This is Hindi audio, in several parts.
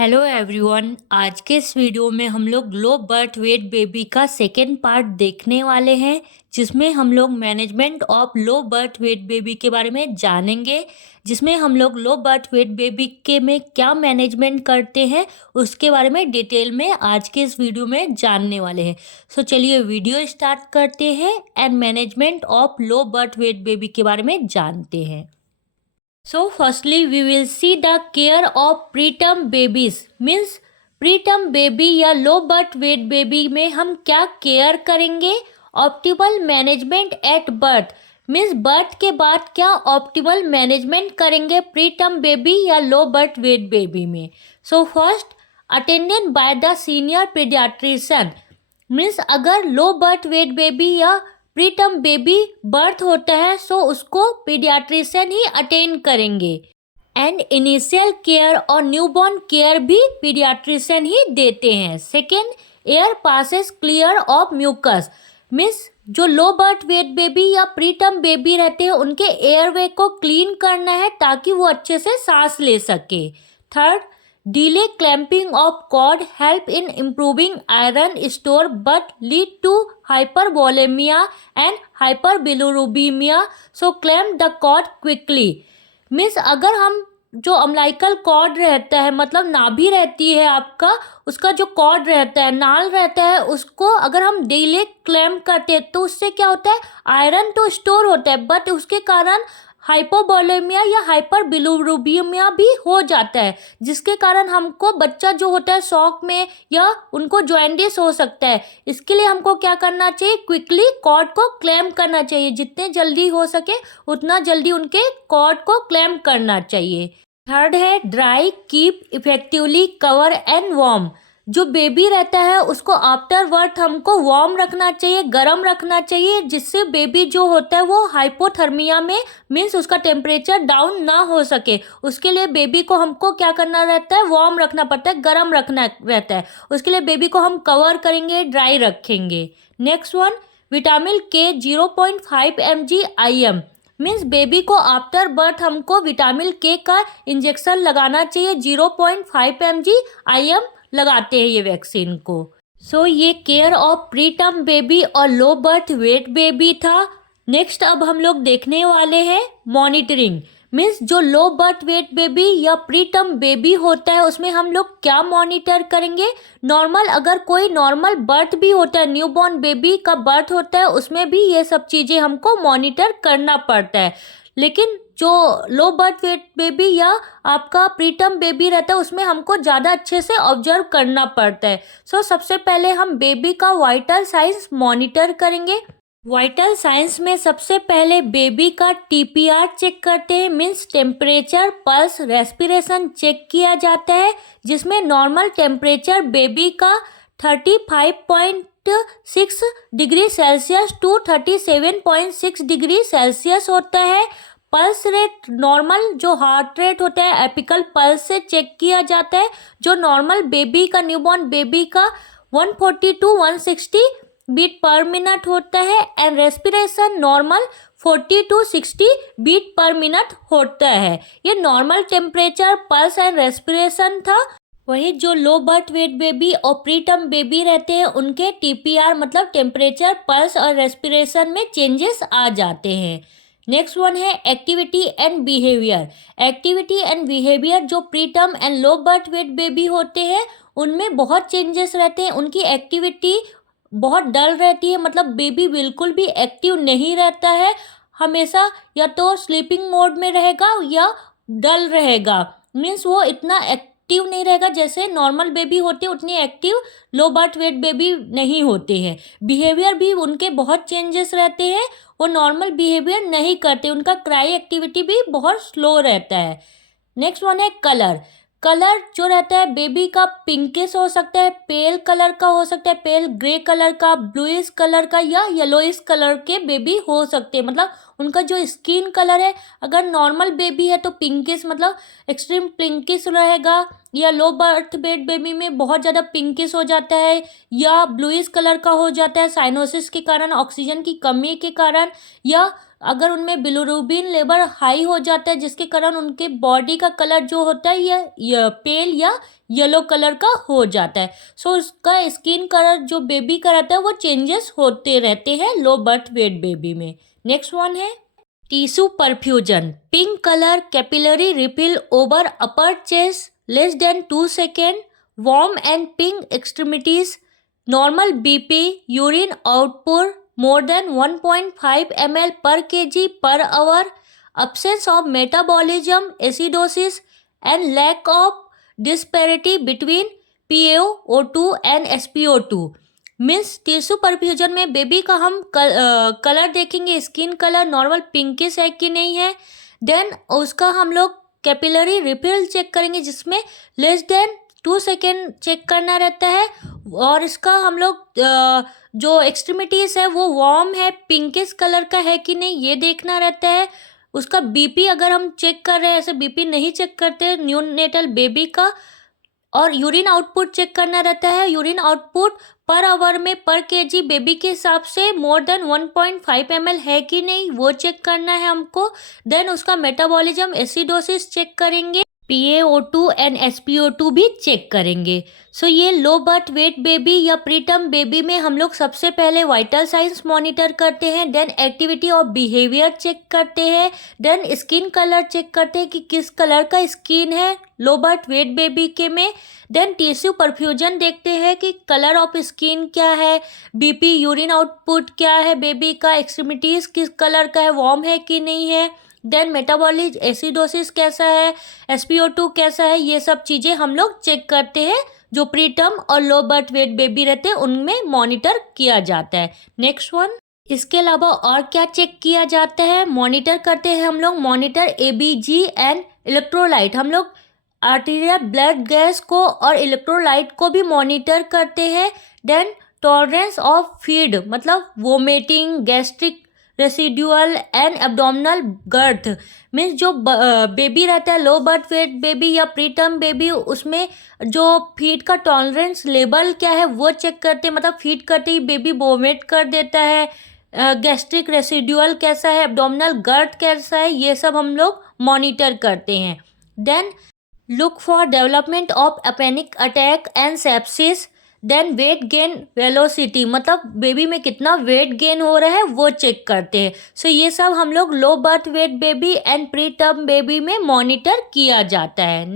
Hello everyone. आज के इस वीडियो में हम लोग लो बर्थ वेट बेबी का सेकेंड पार्ट देखने वाले हैं, जिसमें हम लोग management of low birth weight baby के बारे में जानेंगे। जिसमें हम लोग लो बर्थ वेट बेबी के में क्या मैनेजमेंट करते हैं उसके बारे में डिटेल में आज के इस वीडियो में जानने वाले हैं। सो चलिए वीडियो स्टार्ट करते हैं and management of low birth weight baby के बारे में जानते हैं। So firstly we will see the care of preterm babies, means preterm baby या low birth weight baby में हम क्या केयर करेंगे। Optimal management at birth, means birth के बाद क्या ऑप्टिमल मैनेजमेंट करेंगे प्रीटर्म बेबी या लो बर्थ वेट बेबी में। So first, attended by the senior paediatrician, means अगर लो बर्थ वेट बेबी या प्रीटर्म बेबी बर्थ होता है सो उसको पीडियाट्रिशियन ही अटेंड करेंगे। एंड इनिशियल केयर और न्यूबॉर्न केयर भी पीडियाट्रिशियन ही देते हैं। Second, air passes clear of mucus, means जो लो बर्थ वेट बेबी या प्रीटर्म बेबी रहते हैं उनके एयरवे को क्लीन करना है ताकि वो अच्छे से सांस ले सके। Third, delay clamping of cord help in improving iron store but lead to hypervolemia and hyperbilirubinemia, so clamp the cord quickly। Means अगर हम जो अम्लाइकल कॉर्ड रहता है, मतलब नाभि रहती है आपका, उसका जो कॉर्ड रहता है, नाल रहता है, उसको अगर हम डिले क्लैम्प करते हैं तो उससे क्या होता है, आयरन तो स्टोर होता है बट उसके कारण हाइपोवोलेमिया या हाइपरबिलिरुबिnemia भी हो जाता है, जिसके कारण हमको बच्चा जो होता है शॉक में या उनको जॉइंडिस हो सकता है। इसके लिए हमको क्या करना चाहिए, क्विकली कॉर्ड को क्लैम्प करना चाहिए, जितने जल्दी हो सके उतना जल्दी उनके कॉर्ड को क्लैम्प करना चाहिए। थर्ड है dry keep effectively cover and warm, जो बेबी रहता है उसको आफ्टर बर्थ हमको वार्म रखना चाहिए, गर्म रखना चाहिए, जिससे बेबी जो होता है वो हाइपोथर्मिया में, मीन्स उसका टेम्परेचर डाउन ना हो सके। उसके लिए बेबी को हमको क्या करना रहता है, वार्म रखना पड़ता है, गर्म रखना रहता है। उसके लिए बेबी को हम कवर करेंगे, ड्राई रखेंगे। नेक्स्ट वन, विटामिन के 0.5 mg IM, मीन्स बेबी को आफ्टर बर्थ हमको विटामिन के का इंजेक्शन लगाना चाहिए, 0.5 mg IM लगाते हैं ये वैक्सीन को। सो ये केयर ऑफ प्रीटर्म बेबी और लो बर्थ वेट बेबी था। नेक्स्ट अब हम लोग देखने वाले हैं मॉनिटरिंग, मीन्स जो लो बर्थ वेट बेबी या प्रीटर्म बेबी होता है उसमें हम लोग क्या मॉनिटर करेंगे। नॉर्मल, अगर कोई नॉर्मल बर्थ भी होता है, न्यूबॉर्न बेबी का बर्थ होता है, उसमें भी ये सब चीज़ें हमको मॉनिटर करना पड़ता है। लेकिन जो लो बर्थ वेट बेबी या आपका प्रीटर्म बेबी रहता है उसमें हमको ज़्यादा अच्छे से ऑब्जर्व करना पड़ता है। सो सबसे पहले हम बेबी का वाइटल साइंस मॉनिटर करेंगे। वाइटल साइंस में सबसे पहले बेबी का TPR चेक करते हैं, means temperature, pulse, respiration check किया जाता है, जिसमें नॉर्मल टेम्परेचर बेबी का 35.6 degree Celsius to 37.6 degree Celsius होता है। पल्स रेट, नॉर्मल जो हार्ट रेट होता है एपिकल पल्स से चेक किया जाता है, जो नॉर्मल बेबी का, न्यूबॉर्न बेबी का 140 to 160 बीट पर मिनट होता है। And respiration normal 40 to 60 beat per minute होता है। ये normal temperature, pulse and respiration था। वही जो लो बर्थ वेट बेबी और प्रीटर्म बेबी रहते हैं उनके TPR मतलब टेम्परेचर, पल्स और रेस्पिरेशन में चेंजेस आ जाते हैं। नेक्स्ट वन है activity and behaviour. Activity and behaviour जो preterm and low birth weight baby होते हैं उनमें बहुत चेंजेस रहते हैं। उनकी एक्टिविटी बहुत डल रहती है, मतलब बेबी बिल्कुल भी एक्टिव नहीं रहता है, हमेशा या तो स्लीपिंग मोड में रहेगा या डल रहेगा, मीन्स वो इतना एक्टिव नहीं रहेगा। जैसे नॉर्मल बेबी होते हैं उतनी active low birth weight baby नहीं होते हैं। बिहेवियर भी उनके बहुत चेंजेस रहते हैं, वो नॉर्मल बिहेवियर नहीं करते, उनका क्राई एक्टिविटी भी बहुत स्लो रहता है। नेक्स्ट वन है कलर। कलर जो रहता है बेबी का पिंकिश हो सकता है, पेल कलर का हो सकता है, पेल ग्रे कलर का, ब्लूइश कलर का या येलोइश कलर के बेबी हो सकते हैं। मतलब उनका जो स्किन कलर है, अगर नॉर्मल बेबी है तो पिंकिश, मतलब एक्सट्रीम पिंकिश रहेगा, या लो बर्थ वेट बेबी में बहुत ज़्यादा पिंकिश हो जाता है, या ब्लूइश कलर का हो जाता है साइनोसिस के कारण, ऑक्सीजन की कमी के कारण, या अगर उनमें बिलिरुबिन लेवल हाई हो जाता है जिसके कारण उनके बॉडी का कलर जो होता है ये पेल या येलो कलर का हो जाता है। सो उसका स्किन कलर जो बेबी का रहता है वो चेंजेस होते रहते हैं लो बर्थ वेट बेबी में। नेक्स्ट वन है tissue perfusion. Pink colour capillary refill over upper chest less than 2 second, warm and pink extremities, normal BP, urine output more than 1.5 ml per kg per hour, absence of metabolism, acidosis, and lack of disparity between PaO2 and SpO2। Means tissue perfusion में बेबी का हम कलर देखेंगे, स्किन कलर नॉर्मल पिंकिश है कि नहीं है। देन उसका हम लोग कैपिलरी रिफिल चेक करेंगे जिसमें लेस देन 2 सेकेंड चेक करना रहता है, और इसका हम लोग जो एक्सट्रीमिटीज़ है वो वार्म है, पिंकिश कलर का है कि नहीं ये देखना रहता है। उसका बीपी अगर हम चेक कर रहे हैं, ऐसे बीपी नहीं चेक करते न्यूनेटल बेबी का। और यूरिन आउटपुट चेक करना रहता है, यूरिन आउटपुट पर आवर में पर केजी बेबी के हिसाब से मोर देन 1.5 ml है कि नहीं वो चेक करना है हमको। देन उसका मेटाबॉलिज्म एसिडोसिस चेक करेंगे, PaO2 एंड SpO2 भी चेक करेंगे। सो ये लो बर्थ वेट बेबी या प्रीटर्म बेबी में हम लोग सबसे पहले वाइटल साइंस मॉनिटर करते हैं, then activity of behaviour check करते हैं, देन स्किन कलर चेक करते हैं कि किस कलर का स्किन है लो बर्थ वेट बेबी के में, देन टिश्यू परफ्यूजन देखते हैं कि कलर ऑफ स्किन क्या है, बीपी यूरिन आउटपुट क्या है बेबी का, एक्सट्रीमिटीज़ किस कलर का है, वार्म है कि नहीं है, देन मेटाबॉलिज एसिडोसिस कैसा है, SpO2 कैसा है, ये सब चीज़ें हम लोग चेक करते हैं जो प्रीटर्म और लो बर्थ वेट बेबी रहते हैं उनमें मॉनिटर किया जाता है। नेक्स्ट वन, इसके अलावा और क्या चेक किया जाता है, मॉनिटर करते हैं हम लोग, मॉनिटर ABG एंड इलेक्ट्रोलाइट। हम लोग आर्टीरियल ब्लड गैस को और इलेक्ट्रोलाइट को भी मॉनिटर करते हैं। देन टॉलरेंस ऑफ फीड मतलब vomiting, gastric residual and abdominal girth. Means जो बेबी रहता है लो बर्थ वेट बेबी या प्रीटर्म बेबी, उसमें जो फीड का टॉलरेंस लेवल क्या है वो चेक करते हैं, मतलब फीड करते ही बेबी वोमिट कर देता है, गैस्ट्रिक रेसिडुअल कैसा है, एब्डोमिनल गर्थ कैसा है, ये सब हम लोग मॉनिटर करते हैं। Then look for development of panic attack and sepsis. Then weight gain velocity मतलब बेबी में कितना वेट गेन हो रहा है वो चेक करते हैं। सो ये सब हम लोग low birth weight baby and preterm baby में मॉनिटर किया जाता है।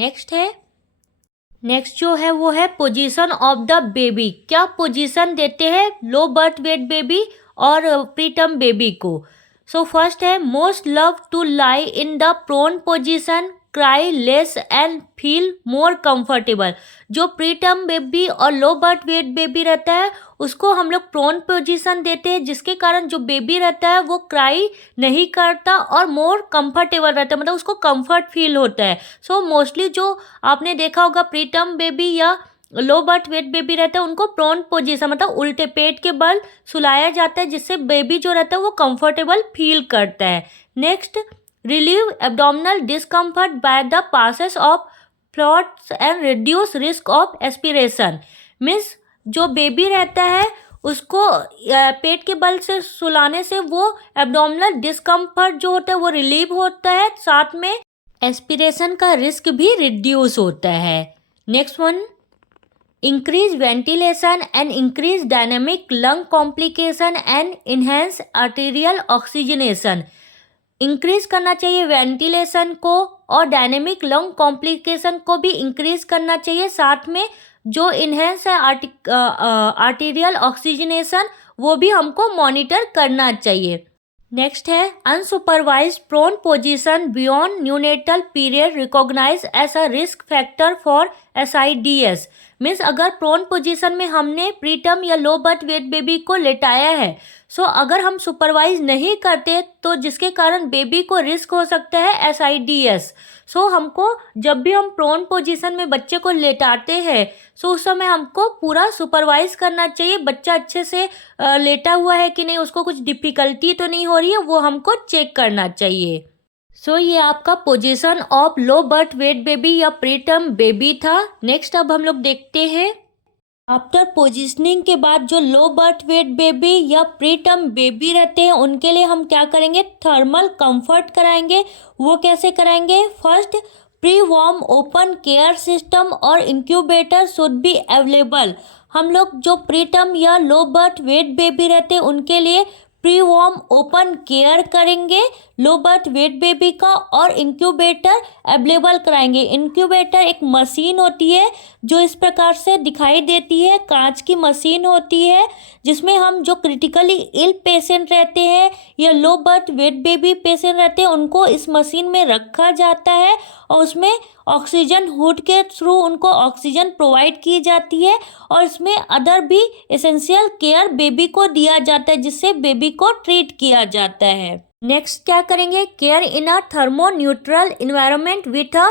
नेक्स्ट जो है वो है पोजीशन ऑफ द बेबी। क्या पोजीशन देते हैं लो बर्थ वेट बेबी और प्री टर्म बेबी को। सो फर्स्ट है most love to lie in the prone position, cry less and feel more comfortable. जो प्री टर्म बेबी और लो बर्थ वेट बेबी रहता है उसको हम लोग प्रोन पोजीशन देते हैं, जिसके कारण जो बेबी रहता है वो क्राई नहीं करता और मोर कंफर्टेबल रहता है, मतलब उसको कंफर्ट फील होता है। सो मोस्टली जो आपने देखा होगा प्री टर्म बेबी या लो बर्थ वेट बेबी रहता है उनको प्रोन पोजीशन मतलब उल्टे पेट के बल सुलाया जाता है, जिससे बेबी जो रहता है वो कंफर्टेबल फील करता है। Next, relieve abdominal discomfort by the passes of fluids and reduce risk of aspiration। Means जो बेबी रहता है उसको पेट के बल से सुलाने से वो एब्डोमिनल डिस्कम्फर्ट जो होता है वो रिलीव होता है, साथ में एस्पिरेशन का रिस्क भी रिड्यूस होता है। Next one, increase ventilation and increase dynamic lung complication and enhance arterial oxygenation. Increase करना चाहिए वेंटिलेशन को और डायनेमिक लंग कॉम्प्लिकेशन को भी इंक्रीज करना चाहिए, साथ में जो इन्हेंस है आर्टेरियल ऑक्सीजनेशन वो भी हमको मॉनिटर करना चाहिए। नेक्स्ट है unsupervised prone position beyond neonatal period recognise as a risk factor for SIDS। Means अगर प्रोन पोजीशन में हमने प्रीटर्म या लो बर्थ वेट बेबी को लेटाया है, सो अगर हम सुपरवाइज नहीं करते तो जिसके कारण बेबी को रिस्क हो सकता है SIDS। सो हमको जब भी हम प्रोन पोजीशन में बच्चे को लेटाते हैं सो उस समय हमको पूरा सुपरवाइज करना चाहिए, बच्चा अच्छे से लेटा हुआ है कि नहीं, उसको कुछ डिफ़िकल्टी तो नहीं हो रही है, वो हमको चेक करना चाहिए। सो ये आपका position of low birth weight baby या प्रीटर्म बेबी था। नेक्स्ट अब हम लोग देखते हैं आफ्टर पोजिशनिंग के बाद जो लो बर्थ वेट बेबी या प्रीटर्म बेबी रहते हैं उनके लिए हम क्या करेंगे, थर्मल कंफर्ट कराएंगे। वो कैसे कराएंगे, first pre-warm open care system और इंक्यूबेटर शुड बी अवेलेबल। हम लोग जो प्री टर्म या लो बर्थ वेट बेबी रहते हैं उनके लिए प्री वॉर्म ओपन केयर करेंगे लो बर्थ वेट बेबी का, और इंक्यूबेटर अवेलेबल कराएंगे। इंक्यूबेटर एक मशीन होती है जो इस प्रकार से दिखाई देती है, कांच की मशीन होती है जिसमें हम जो क्रिटिकली इल पेशेंट रहते हैं या low birth weight baby patient रहते हैं उनको इस मशीन में रखा जाता है और उसमें ऑक्सीजन हुड के थ्रू उनको ऑक्सीजन प्रोवाइड की जाती है और इसमें अदर भी एसेंशियल केयर बेबी को दिया जाता है जिससे बेबी को ट्रीट किया जाता है। नेक्स्ट क्या करेंगे, care in a thermo neutral environment with a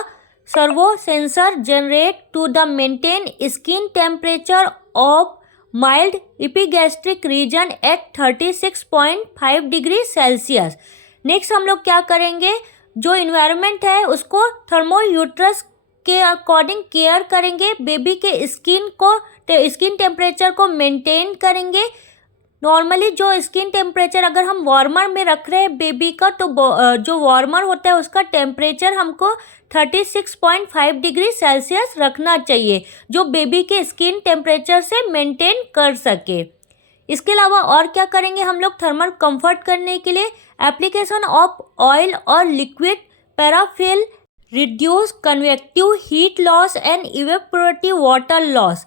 servo sensor generate to the maintain skin temperature of mild epigastric region at 36.5 degree Celsius. Next हम लोग क्या करेंगे, जो इन्वायरमेंट है उसको थर्मोयूट्रस के अकॉर्डिंग केयर करेंगे, बेबी के स्किन टेम्परेचर को मेंटेन करेंगे। नॉर्मली जो स्किन टेम्परेचर अगर हम वार्मर में रख रहे हैं बेबी का, तो जो वार्मर होता है उसका टेम्परेचर हमको 36.5 डिग्री सेल्सियस रखना चाहिए जो बेबी के स्किन टेम्परेचर से मेंटेन कर सके। इसके अलावा और क्या करेंगे हम लोग थर्मल कंफर्ट करने के लिए, एप्लीकेशन ऑफ ऑयल और liquid peripheral reduce convective heat loss and evaporative water loss.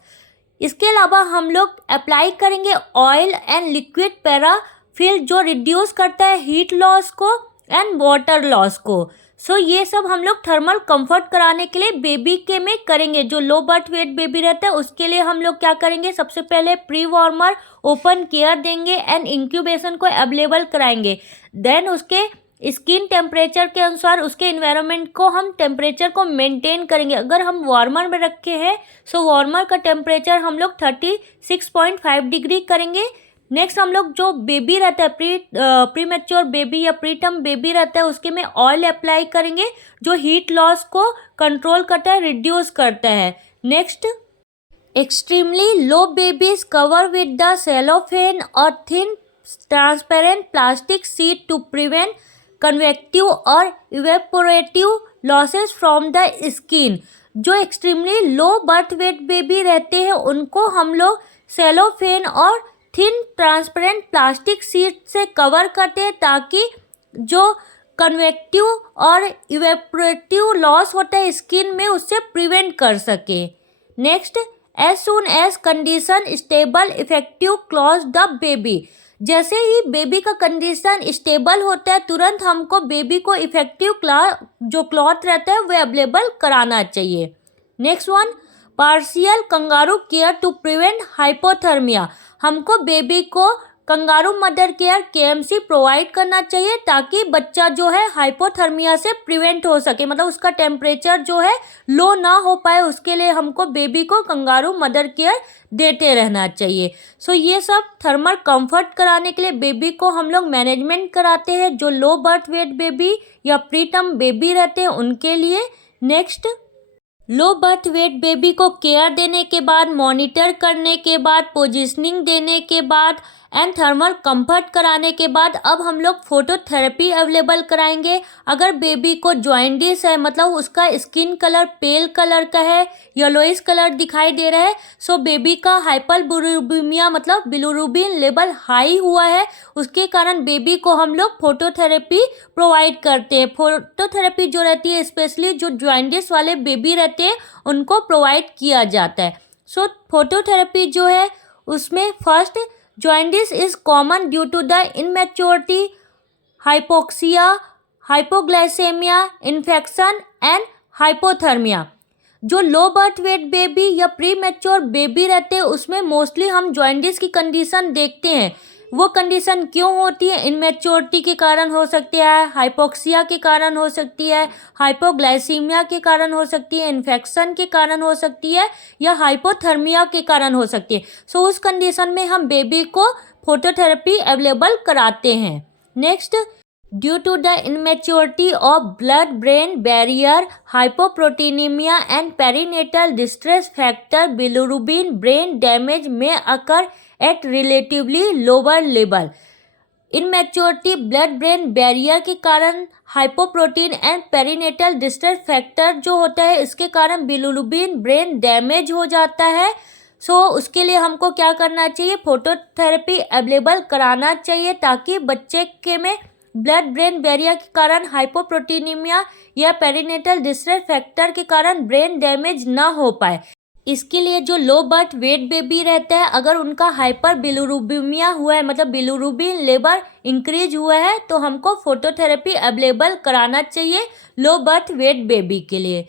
इसके अलावा हम लोग अप्लाई करेंगे ऑयल एंड लिक्विड पैराफिल जो रिड्यूस करता है हीट लॉस को एंड वाटर लॉस को। सो ये सब हम लोग थर्मल कंफर्ट कराने के लिए बेबी के में करेंगे। जो लो बर्थ वेट बेबी रहता है उसके लिए हम लोग क्या करेंगे, सबसे पहले प्री वार्मर ओपन केयर देंगे एंड इंक्यूबेशन को अवेलेबल कराएंगे। देन उसके स्किन टेम्परेचर के अनुसार उसके इन्वायरमेंट को हम टेम्परेचर को मेंटेन करेंगे। अगर हम वार्मर में रखे हैं सो वार्मर का टेम्परेचर हम लोग 36.5 डिग्री करेंगे। नेक्स्ट हम लोग जो बेबी रहता है प्री मैच्योर बेबी या प्री टर्म बेबी रहता है उसके में ऑयल अप्लाई करेंगे जो हीट लॉस को कंट्रोल करता है, रिड्यूस करता है। Next, extremely low babies cover with the cellophane और thin transparent plastic sheet to prevent convective और evaporative losses from the skin. जो extremely low birth weight baby रहते हैं उनको हम लोग सेलोफेन और थिन ट्रांसपेरेंट प्लास्टिक शीट से कवर करते हैं ताकि जो कन्वेक्टिव और इवेपोरेटिव लॉस होता है स्किन में उससे प्रिवेंट कर सके। Next, as soon as condition stable effective cloth the baby. जैसे ही बेबी का कंडीशन स्टेबल होता है तुरंत हमको बेबी को इफेक्टिव जो क्लॉथ रहता है वो अवेलेबल कराना चाहिए। Next one, partial kangaroo care to prevent hypothermia. हमको बेबी को kangaroo mother care KMC provide करना चाहिए ताकि बच्चा जो है हाइपोथर्मिया से प्रिवेंट हो सके, मतलब उसका टेम्परेचर जो है लो ना हो पाए, उसके लिए हमको बेबी को कंगारू मदर केयर देते रहना चाहिए। सो ये सब थर्मल कंफर्ट कराने के लिए बेबी को हम लोग मैनेजमेंट कराते हैं जो लो बर्थ वेट बेबी या प्री टर्म बेबी रहते हैं उनके लिए। नेक्स्ट, लो बर्थ वेट बेबी को केयर देने के बाद, मॉनिटर करने के बाद, पोजीशनिंग देने के बाद एंड थर्मल कंफर्ट कराने के बाद अब हम लोग फोटोथेरेपी अवेलेबल कराएंगे। अगर बेबी को जॉइंडिस है, मतलब उसका स्किन कलर पेल कलर का है, येलोइश कलर दिखाई दे रहा है, सो बेबी का हाइपरबिलुरुबिमिया मतलब बिलुरुबिन लेवल हाई हुआ है, उसके कारण बेबी को हम लोग फोटोथेरेपी प्रोवाइड करते हैं। फोटोथेरेपी जो रहती है स्पेशली जो जॉइंडिस वाले बेबी रहते हैं उनको प्रोवाइड किया जाता है। सो फोटोथेरेपी जो है उसमें first, jaundice is common due to the immaturity, hypoxia, hypoglycemia, infection and hypothermia। जो लो बर्थ वेट बेबी या प्री मैच्योर बेबी रहते हैं उसमें मोस्टली हम जॉइंडिस की कंडीशन देखते हैं। वो कंडीशन क्यों होती है? इनमेच्योरिटी के कारण हो सकती है, हाइपोक्सिया के कारण हो सकती है, हाइपोग्लाइसीमिया के कारण हो सकती है, इन्फेक्शन के कारण हो सकती है या हाइपोथर्मिया के कारण हो सकती है। सो उस कंडीशन में हम बेबी को फोटोथेरेपी अवेलेबल कराते हैं। Next, due to the immaturity of blood brain barrier, hypoproteinemia and perinatal distress factor, bilirubin brain damage में occur at relatively lower level. Immaturity blood brain barrier के कारण, hypoprotein and perinatal distress factor जो होता है इसके कारण बिलिरुबिन ब्रेन डैमेज हो जाता है। उसके लिए हमको क्या करना चाहिए, फोटोथेरेपी अवेलेबल कराना चाहिए ताकि बच्चे के में ब्लड ब्रेन बैरियर के कारण हाइपोप्रोटीनीमिया या पेरीनेटल डिस्ट्रेस फैक्टर के कारण ब्रेन डैमेज ना हो पाए। इसके लिए जो लो बर्थ वेट बेबी रहता है, अगर उनका हाइपर बिलिरुबिमिया हुआ है, मतलब बिलिरुबिन लेवल इंक्रीज हुआ है, तो हमको फोटोथेरेपी अवेलेबल कराना चाहिए लो बर्थ वेट बेबी के लिए।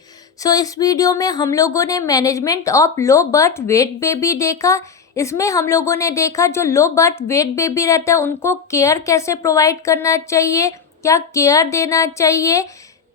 इस वीडियो में हम लोगों ने management of low birth weight baby देखा। इसमें हम लोगों ने देखा जो लो बर्थ वेट बेबी रहता है उनको केयर कैसे प्रोवाइड करना चाहिए, क्या केयर देना चाहिए।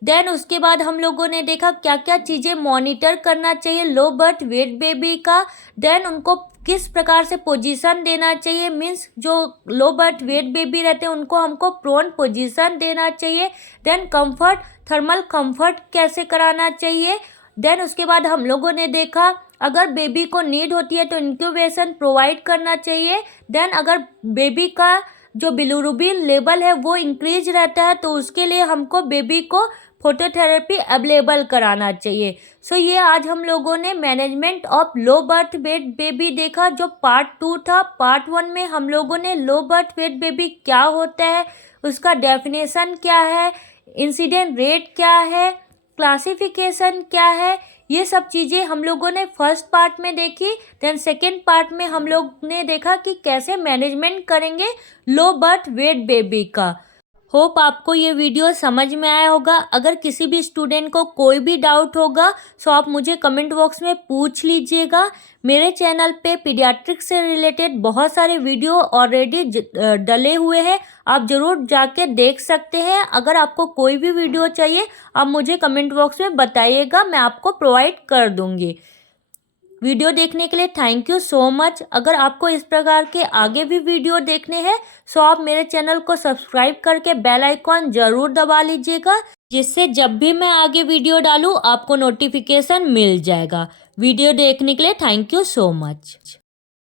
देन उसके बाद हम लोगों ने देखा क्या क्या चीज़ें मॉनिटर करना चाहिए लो बर्थ वेट बेबी का। देन उनको किस प्रकार से पोजीशन देना चाहिए, मीन्स जो लो बर्थ वेट बेबी रहते हैं उनको हमको प्रोन पोजीशन देना चाहिए। देन कंफर्ट, थर्मल कंफर्ट कैसे कराना चाहिए। देन उसके बाद हम लोगों ने देखा अगर बेबी को नीड होती है तो इंक्यूबेशन प्रोवाइड करना चाहिए। देन अगर बेबी का जो बिलिरुबिन लेवल है वो इंक्रीज रहता है तो उसके लिए हमको बेबी को फोटोथेरेपी अवेलेबल कराना चाहिए। ये आज हम लोगों ने management of low birth weight baby देखा जो पार्ट 2 था। पार्ट 1 में हम लोगों ने लो बर्थ वेट बेबी क्या होता है, उसका डेफिनेशन क्या है, इंसिडेंट रेट क्या है, क्लासिफिकेशन क्या है, ये सब चीज़ें हम लोगों ने फर्स्ट पार्ट में देखी। देन सेकेंड पार्ट में हम लोग ने देखा कि कैसे मैनेजमेंट करेंगे लो बर्थ वेट बेबी का। होप आपको ये वीडियो समझ में आया होगा। अगर किसी भी स्टूडेंट को कोई भी डाउट होगा तो आप मुझे कमेंट बॉक्स में पूछ लीजिएगा। मेरे चैनल पे पीडियाट्रिक्स से रिलेटेड बहुत सारे वीडियो ऑलरेडी डले हुए हैं, आप ज़रूर जाके देख सकते हैं। अगर आपको कोई भी वीडियो चाहिए आप मुझे कमेंट बॉक्स में बताइएगा, मैं आपको प्रोवाइड कर दूँगी। वीडियो देखने के लिए थैंक यू सो मच। अगर आपको इस प्रकार के आगे भी वीडियो देखने हैं तो आप मेरे चैनल को सब्सक्राइब करके बेल आइकॉन ज़रूर दबा लीजिएगा, जिससे जब भी मैं आगे वीडियो डालूँ आपको नोटिफिकेशन मिल जाएगा। वीडियो देखने के लिए थैंक यू सो मच।